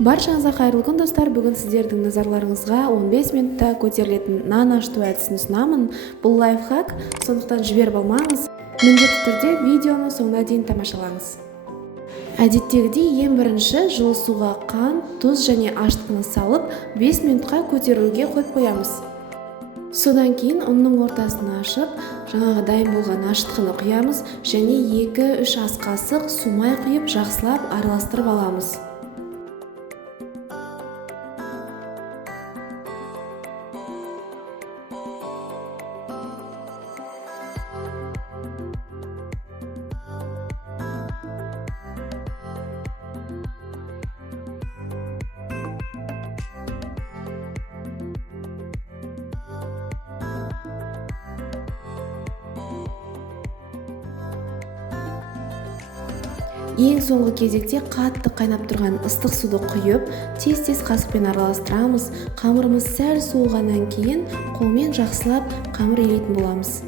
Баршаңызға қайырлы күн достар. Бүгін сіздердің назарларыңызға 15 минутта көтерілетін нан ашыту әдісін ұсынамын. Бұл лайфхак, сондықтан жіберіп алмаңыз. Міндетті түрде видеоны соңына дейін тамашалаңыз. Әдеттегідей ең бірінші жылы суға қант, тұз және ашытқыны салып 5 минутқа көтерілуге қойып қоямыз. Содан кейін ұнның ортасын ашып, жаңағы дайын болған ашытқыны құямыз және 2-3 ас қасық сумай құйып жақсылап араластырып аламыз. Ең соңғы кезекте қатты қайнап тұрған ыстық суды құйып, тез-тез қасықпен араластырамыз. Қамырымыз сәл суығаннан кейін қолмен жақсылап қамыр илейтін боламыз.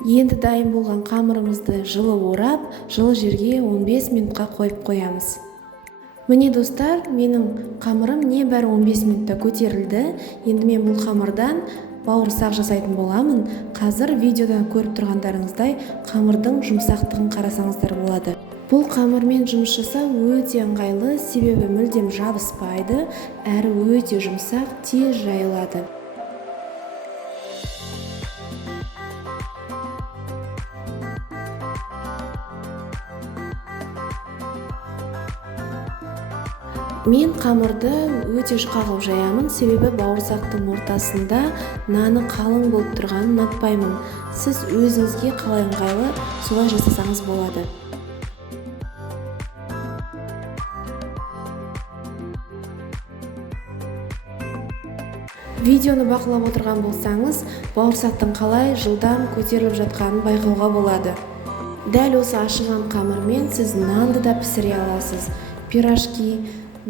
Енді дайын болған қамырымызды жылы орап, жылы жерге 15 минутқа қойып қоямыз. Міне достар, менің қамырым небәрі 15 минутта көтерілді. Енді мен бұл қамырдан бауырсақ жасайтын боламын. Қазір видеодан көріп тұрғандарыңыздай қамырдың жұмсақтығын қарасаңыздар болады. Бұл қамырмен жұмыс жасау өте ыңғайлы, себебі мүлдем жабыспайды, әрі өте жұмсақ, тез жайылады. Мен қамырды өте жұқа жаямын, себебі бауырсақтың ортасында наны қалың болып тұрғанын ұнатпаймын. Сіз өзіңізге қалай ыңғайлы, солай жасасаңыз болады. Видеоны бақылап отырған болсаңыз, бауырсақтың қалай жылдам көтеріліп жатқанын байқауға болады. Дәл осы ашыған қамырмен сіз нанды да пісіре аласыз. Пирожки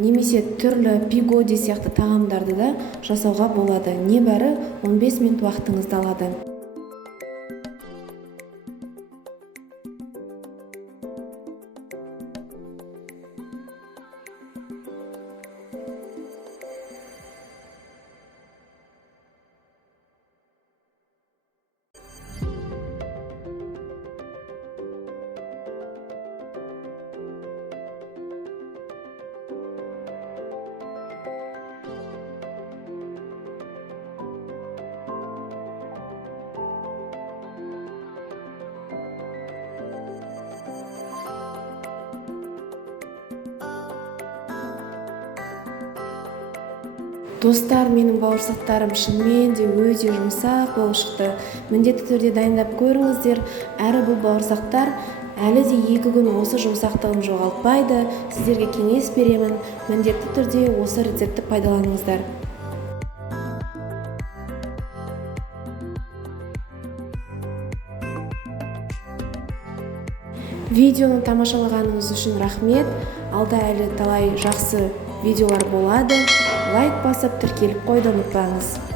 немесе түрлі пигоди сияқты тағамдарды да жасауға болады. Небәрі 15 минут уақытыңызды алады. Достар, менің бауырсақтарым шынымен де өте жұмсақ болып шықты. Міндетті түрде дайындап көріңіздер. Әрі бұл бауырсақтар әлі де 2 күн осы жұмсақтығын жоғалтпайды. Сіздерге кеңес беремін. Міндетті түрде осы рецепті пайдаланыңыздар. Видеоны тамашалағаныңыз үшін рахмет. Алда әлі талай жақсы видеолар болады. Лайк басып, тіркеліп қойды ұмытпаңыз.